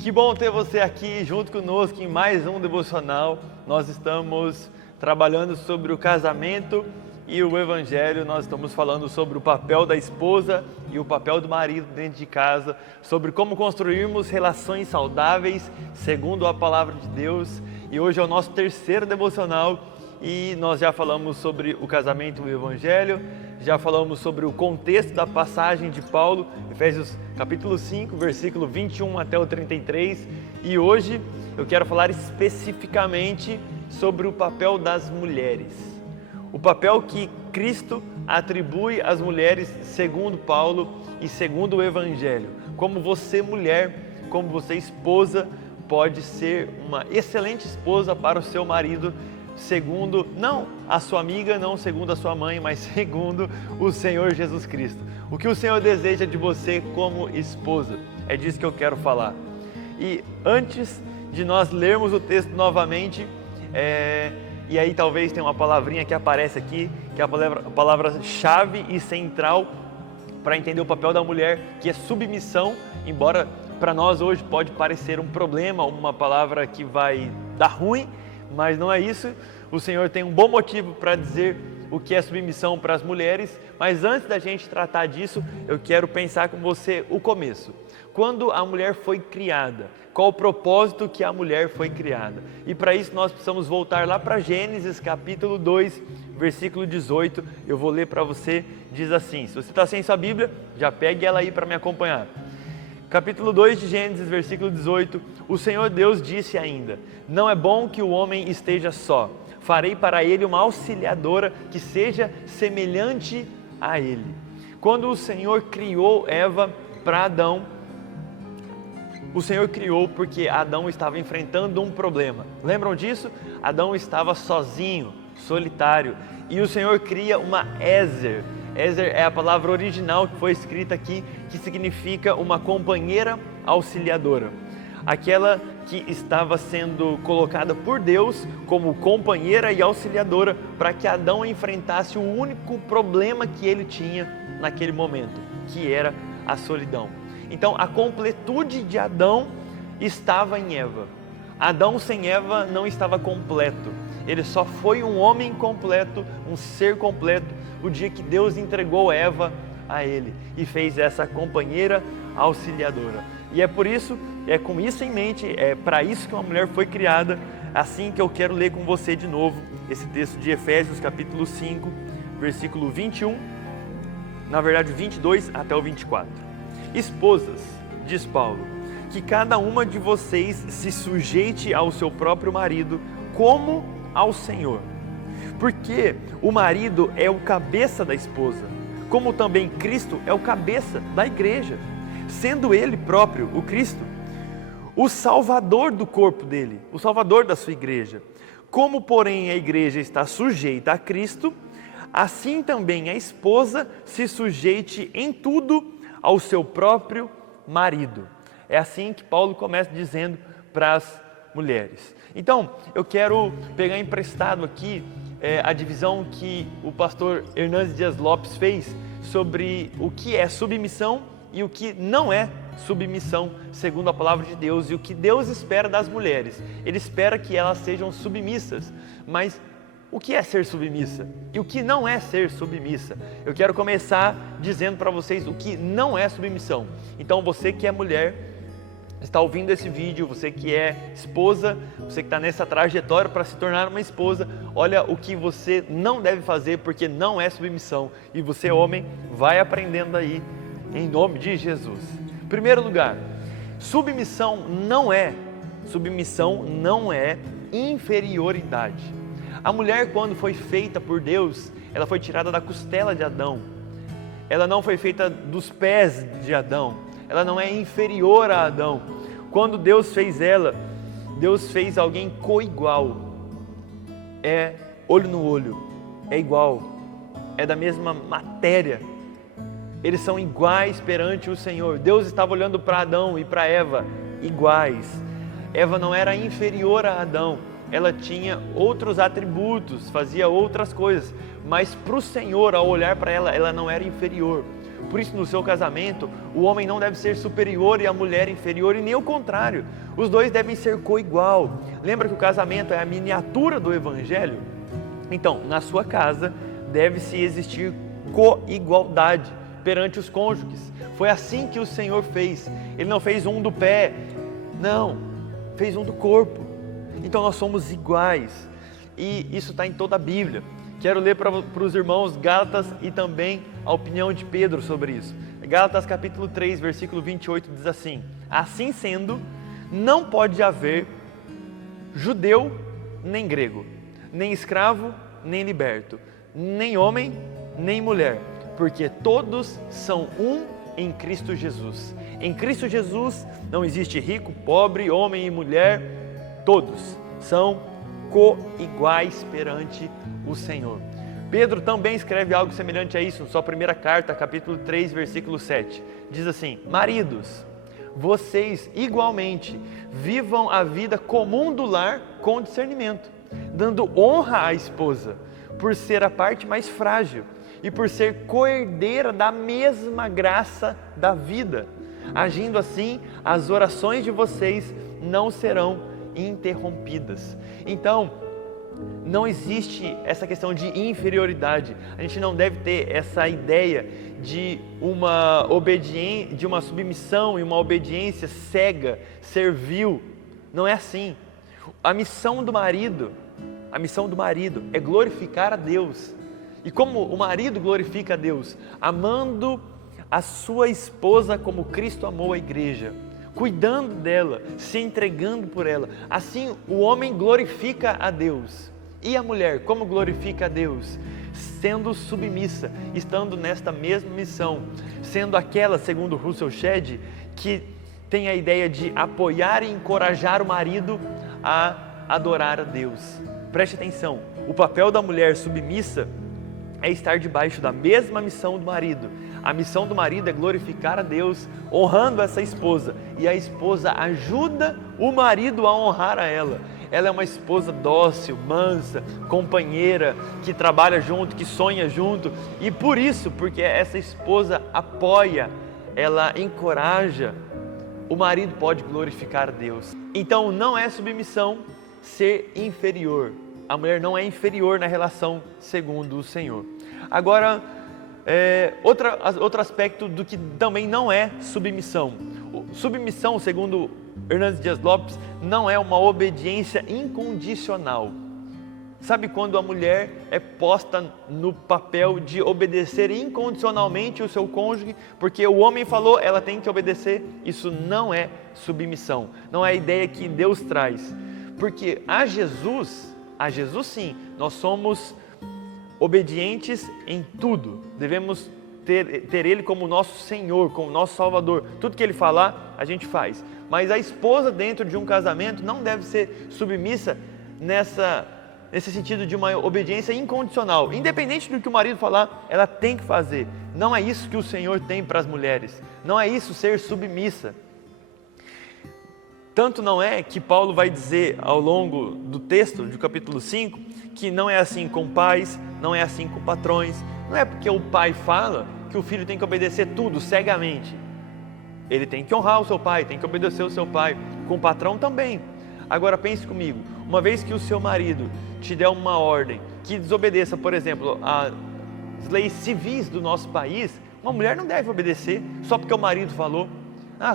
Que bom ter você aqui junto conosco em mais um devocional. Nós estamos trabalhando sobre o casamento e o evangelho. Nós estamos falando sobre o papel da esposa e o papel do marido dentro de casa, sobre como construirmos relações saudáveis segundo a palavra de Deus. E hoje é o nosso terceiro devocional e nós já falamos sobre o casamento e o evangelho. Já falamos sobre o contexto da passagem de Paulo, Efésios capítulo 5, versículo 21 até o 33. E hoje eu quero falar especificamente sobre o papel das mulheres. O papel que Cristo atribui às mulheres segundo Paulo e segundo o Evangelho. Como você mulher, como você esposa, pode ser uma excelente esposa para o seu marido, segundo, não a sua amiga, não segundo a sua mãe, mas segundo o Senhor Jesus Cristo. O que o Senhor deseja de você como esposa, é disso que eu quero falar. E antes de nós lermos o texto novamente, e aí talvez tenha uma palavrinha que aparece aqui, que é a palavra-chave e central para entender o papel da mulher, que é submissão, embora para nós hoje pode parecer um problema, uma palavra que vai dar ruim, mas não é isso. O Senhor tem um bom motivo para dizer o que é submissão para as mulheres, mas antes da gente tratar disso, eu quero pensar com você o começo. Quando a mulher foi criada, qual o propósito que a mulher foi criada? E para isso nós precisamos voltar lá para Gênesis capítulo 2, versículo 18, eu vou ler para você, diz assim, se você está sem sua Bíblia, já pegue ela aí para me acompanhar. Capítulo 2 de Gênesis, versículo 18, o Senhor Deus disse ainda, não é bom que o homem esteja só, farei para ele uma auxiliadora que seja semelhante a ele. Quando o Senhor criou Eva para Adão, o Senhor criou porque Adão estava enfrentando um problema. Lembram disso? Adão estava sozinho, solitário, e o Senhor cria uma Ezer. Ezer é a palavra original que foi escrita aqui, que significa uma companheira auxiliadora. Aquela que estava sendo colocada por Deus como companheira e auxiliadora para que Adão enfrentasse o único problema que ele tinha naquele momento, que era a solidão. Então a completude de Adão estava em Eva. Adão sem Eva não estava completo. Ele só foi um homem completo, um ser completo, o dia que Deus entregou Eva a ele e fez essa companheira auxiliadora. E é por isso, é com isso em mente, é para isso que uma mulher foi criada. Assim que eu quero ler com você de novo esse texto de Efésios capítulo 5, versículo 21, na verdade 22 até o 24. Esposas, diz Paulo, que cada uma de vocês se sujeite ao seu próprio marido como ao Senhor. Porque o marido é o cabeça da esposa, como também Cristo é o cabeça da igreja, sendo ele próprio, o Cristo, o salvador do corpo dele, o salvador da sua igreja. Como, porém, a igreja está sujeita a Cristo, assim também a esposa se sujeite em tudo ao seu próprio marido. É assim que Paulo começa dizendo para as mulheres. Então, eu quero pegar emprestado aqui a divisão que o pastor Hernandes Dias Lopes fez sobre o que é submissão e o que não é submissão segundo a palavra de Deus e o que Deus espera das mulheres. Ele espera que elas sejam submissas, mas o que é ser submissa e o que não é ser submissa? Eu quero começar dizendo para vocês o que não é submissão. Então você que é mulher, está ouvindo esse vídeo, você que é esposa, você que está nessa trajetória para se tornar uma esposa, olha o que você não deve fazer porque não é submissão. E você, homem, vai aprendendo aí, em nome de Jesus. Em primeiro lugar, submissão não é inferioridade. A mulher, quando foi feita por Deus, ela foi tirada da costela de Adão. Ela não foi feita dos pés de Adão. Ela não é inferior a Adão. Quando Deus fez ela, Deus fez alguém coigual. É olho no olho, é igual, é da mesma matéria. Eles são iguais perante o Senhor. Deus estava olhando para Adão e para Eva, iguais. Eva não era inferior a Adão. Ela tinha outros atributos, fazia outras coisas. Mas para o Senhor, ao olhar para ela, ela não era inferior. Por isso, no seu casamento, o homem não deve ser superior e a mulher inferior, e nem o contrário. Os dois devem ser coigual. Lembra que o casamento é a miniatura do Evangelho? Então, na sua casa, deve-se existir coigualdade perante os cônjuges. Foi assim que o Senhor fez. Ele não fez um do pé, não, fez um do corpo. Então nós somos iguais, e isso está em toda a Bíblia. Quero ler para os irmãos Gálatas e também a opinião de Pedro sobre isso. Gálatas capítulo 3, versículo 28 diz assim: assim sendo, não pode haver judeu nem grego, nem escravo nem liberto, nem homem nem mulher, porque todos são um em Cristo Jesus. Em Cristo Jesus não existe rico, pobre, homem e mulher, todos são coiguais perante o Senhor. Pedro também escreve algo semelhante a isso, na sua primeira carta, capítulo 3, versículo 7. Diz assim: maridos, vocês igualmente vivam a vida comum do lar com discernimento, dando honra à esposa, por ser a parte mais frágil e por ser coerdeira da mesma graça da vida. Agindo assim, as orações de vocês não serão interrompidas. Então, não existe essa questão de inferioridade. A gente não deve ter essa ideia de uma obediência, de uma submissão e uma obediência cega, servil. Não é assim. A missão do marido é glorificar a Deus. E como o marido glorifica a Deus? Amando a sua esposa como Cristo amou a igreja, cuidando dela, se entregando por ela. Assim o homem glorifica a Deus. E a mulher, como glorifica a Deus? Sendo submissa, estando nesta mesma missão, sendo aquela, segundo Russell Shedd, que tem a ideia de apoiar e encorajar o marido a adorar a Deus. Preste atenção, o papel da mulher submissa é estar debaixo da mesma missão do marido. A missão do marido é glorificar a Deus, honrando essa esposa, e a esposa ajuda o marido a honrar a ela. Ela é uma esposa dócil, mansa, companheira, que trabalha junto, que sonha junto, e por isso, porque essa esposa apoia, ela encoraja, o marido pode glorificar a Deus. Então não é submissão ser inferior. A mulher não é inferior na relação segundo o Senhor. Agora, outro aspecto do que também não é submissão. Submissão, segundo Hernandes Dias Lopes, não é uma obediência incondicional. Sabe quando a mulher é posta no papel de obedecer incondicionalmente o seu cônjuge, porque o homem falou, ela tem que obedecer? Isso não é submissão, não é a ideia que Deus traz. Porque a Jesus sim, nós somos obedientes em tudo. Devemos ter Ele como nosso Senhor, como nosso Salvador. Tudo que Ele falar, a gente faz. Mas a esposa dentro de um casamento não deve ser submissa nesse sentido de uma obediência incondicional. Independente do que o marido falar, ela tem que fazer. Não é isso que o Senhor tem para as mulheres. Não é isso ser submissa. Tanto não é que Paulo vai dizer ao longo do texto, do capítulo 5, que não é assim com pais, não é assim com patrões. Não é porque o pai fala que o filho tem que obedecer tudo cegamente. Ele tem que honrar o seu pai, tem que obedecer o seu pai. Com o patrão também. Agora pense comigo, uma vez que o seu marido te der uma ordem que desobedeça, por exemplo, as leis civis do nosso país, uma mulher não deve obedecer só porque o marido falou.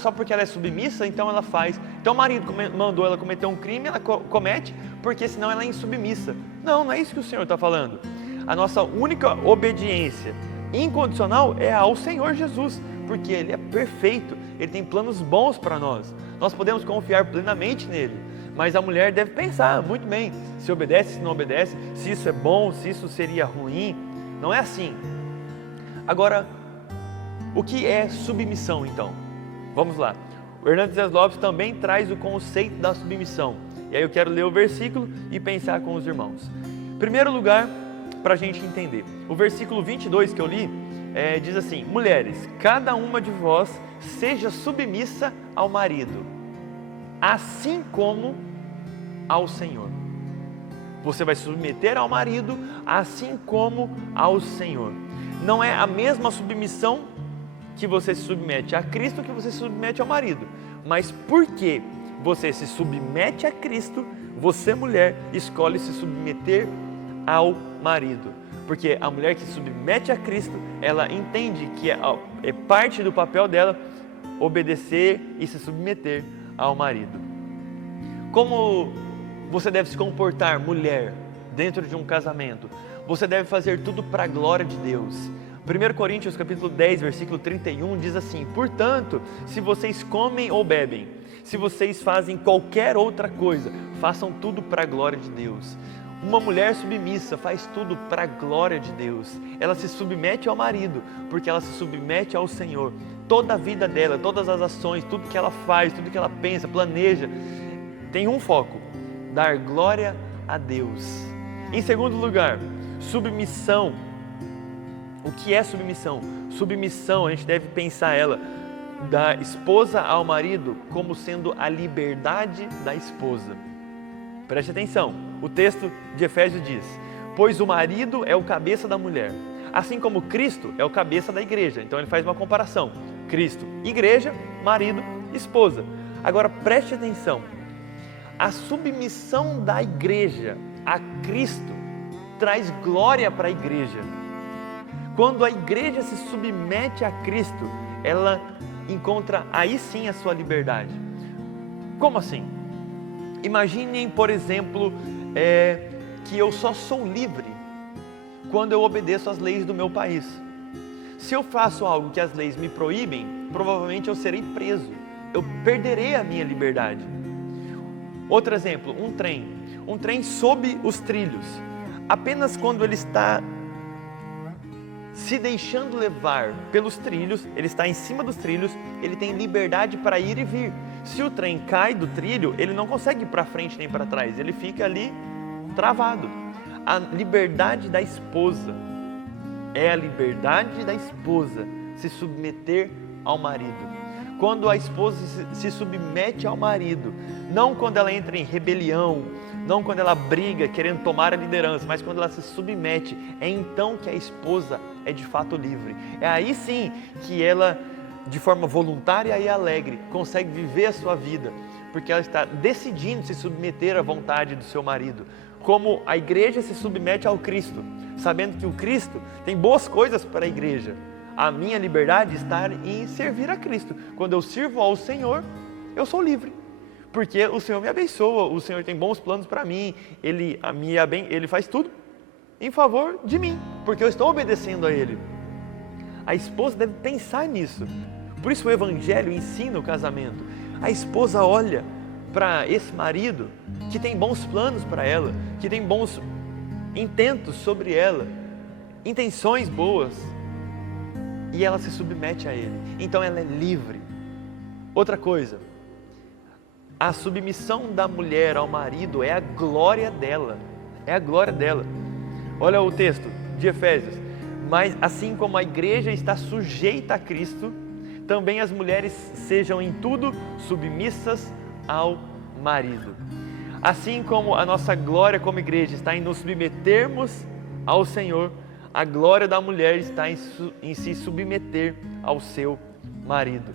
Só porque ela é submissa, então ela faz. Então o marido mandou ela cometer um crime, ela comete, porque senão ela é insubmissa. Não é isso que o Senhor está falando. A nossa única obediência incondicional é ao Senhor Jesus, porque Ele é perfeito, Ele tem planos bons para nós. Nós podemos confiar plenamente nele, mas a mulher deve pensar muito bem, se obedece, se não obedece, se isso é bom, se isso seria ruim. Não é assim. Agora, o que é submissão então? Vamos lá. O Hernandes Dias Lopes também traz o conceito da submissão. E aí eu quero ler o versículo e pensar com os irmãos. Em primeiro lugar, para a gente entender, o versículo 22 que eu li, diz assim: mulheres, cada uma de vós seja submissa ao marido, assim como ao Senhor. Você vai se submeter ao marido, assim como ao Senhor. Não é a mesma submissão que você se submete a Cristo que você se submete ao marido. Mas porque você se submete a Cristo, você, mulher, escolhe se submeter ao marido. Porque a mulher que se submete a Cristo, ela entende que é parte do papel dela obedecer e se submeter ao marido. Como você deve se comportar, mulher, dentro de um casamento? Você deve fazer tudo para a glória de Deus. 1 Coríntios capítulo 10, versículo 31 diz assim: portanto, se vocês comem ou bebem, se vocês fazem qualquer outra coisa, façam tudo para a glória de Deus. Uma mulher submissa faz tudo para a glória de Deus. Ela se submete ao marido, porque ela se submete ao Senhor. Toda a vida dela, todas as ações, tudo que ela faz, tudo que ela pensa, planeja, tem um foco: dar glória a Deus. Em segundo lugar, submissão. O que é submissão? Submissão, a gente deve pensar ela da esposa ao marido como sendo a liberdade da esposa. Preste atenção, o texto de Efésios diz: pois o marido é o cabeça da mulher, assim como Cristo é o cabeça da igreja. Então ele faz uma comparação: Cristo, igreja, marido, esposa. Agora preste atenção, a submissão da igreja a Cristo traz glória para a igreja. Quando a igreja se submete a Cristo, ela encontra aí sim a sua liberdade. Como assim? Imaginem, por exemplo, que eu só sou livre quando eu obedeço às leis do meu país. Se eu faço algo que as leis me proíbem, provavelmente eu serei preso. Eu perderei a minha liberdade. Outro exemplo, um trem. Um trem sob os trilhos. Apenas quando ele está se deixando levar pelos trilhos, ele está em cima dos trilhos, ele tem liberdade para ir e vir. Se o trem cai do trilho, ele não consegue ir para frente nem para trás, ele fica ali travado. A liberdade da esposa é a liberdade da esposa se submeter ao marido. Quando a esposa se submete ao marido, não quando ela entra em rebelião, não quando ela briga querendo tomar a liderança, mas quando ela se submete, é então que a esposa é de fato livre. É aí sim que ela, de forma voluntária e alegre, consegue viver a sua vida, porque ela está decidindo se submeter à vontade do seu marido. Como a igreja se submete ao Cristo, sabendo que o Cristo tem boas coisas para a igreja. A minha liberdade está em servir a Cristo. Quando eu sirvo ao Senhor, eu sou livre. Porque o Senhor me abençoa, o Senhor tem bons planos para mim, Ele faz tudo em favor de mim, porque eu estou obedecendo a Ele. A esposa deve pensar nisso. Por isso o Evangelho ensina o casamento. A esposa olha para esse marido que tem bons planos para ela, que tem bons intentos sobre ela, intenções boas, e ela se submete a ele. Então ela é livre. Outra coisa, a submissão da mulher ao marido é a glória dela. É a glória dela. Olha o texto de Efésios. Mas assim como a igreja está sujeita a Cristo, também as mulheres sejam em tudo submissas ao marido. Assim como a nossa glória como igreja está em nos submetermos ao Senhor, a glória da mulher está em se submeter ao seu marido.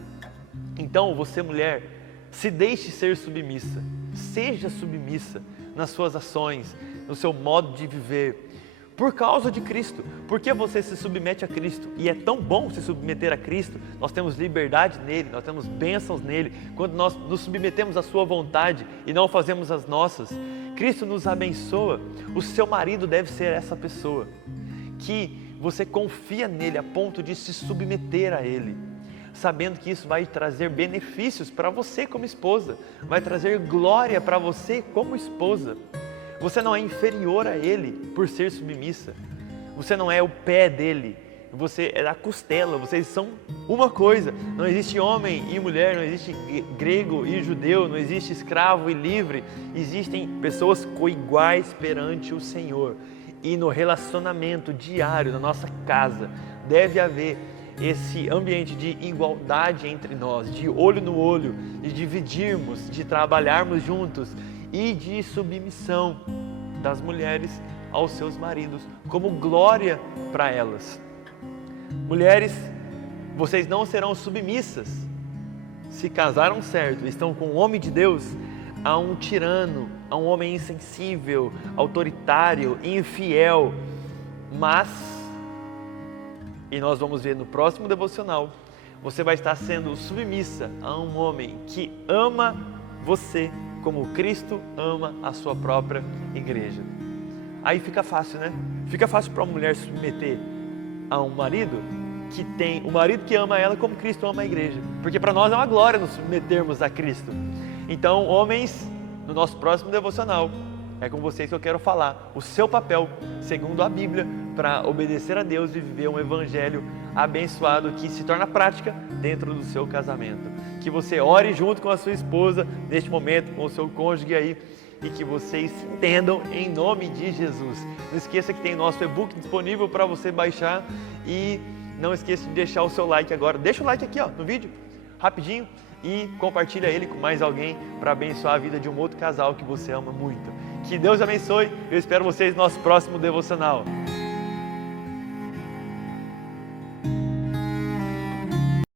Então, você, mulher, se deixe ser submissa. Seja submissa nas suas ações, no seu modo de viver. Por causa de Cristo. Porque você se submete a Cristo. E é tão bom se submeter a Cristo. Nós temos liberdade nele, nós temos bênçãos nele. Quando nós nos submetemos à sua vontade e não fazemos as nossas, Cristo nos abençoa. O seu marido deve ser essa pessoa que você confia nele a ponto de se submeter a ele, sabendo que isso vai trazer benefícios para você como esposa, vai trazer glória para você como esposa. Você não é inferior a ele por ser submissa, você não é o pé dele, você é a costela, vocês são uma coisa. Não existe homem e mulher, não existe grego e judeu, não existe escravo e livre, existem pessoas coiguais perante o Senhor. E no relacionamento diário, na nossa casa, deve haver esse ambiente de igualdade entre nós, de olho no olho, de dividirmos, de trabalharmos juntos e de submissão das mulheres aos seus maridos, como glória para elas. Mulheres, vocês não serão submissas. Se casaram certo, estão com um homem de Deus, a um tirano, a um homem insensível, autoritário, infiel. Mas, e nós vamos ver no próximo devocional, você vai estar sendo submissa a um homem que ama você como Cristo ama a sua própria igreja. Aí fica fácil, né? Fica fácil para uma mulher se submeter a um marido que tem o marido que ama ela como Cristo ama a igreja. Porque para nós é uma glória nos submetermos a Cristo. Então, homens, no nosso próximo devocional, é com vocês que eu quero falar o seu papel, segundo a Bíblia, para obedecer a Deus e viver um evangelho abençoado que se torna prática dentro do seu casamento. Que você ore junto com a sua esposa neste momento, com o seu cônjuge aí, e que vocês se entendam em nome de Jesus. Não esqueça que tem nosso e-book disponível para você baixar e não esqueça de deixar o seu like agora. Deixa o like aqui no vídeo, rapidinho, e compartilha ele com mais alguém para abençoar a vida de um outro casal que você ama muito. Que Deus abençoe, eu espero vocês no nosso próximo devocional.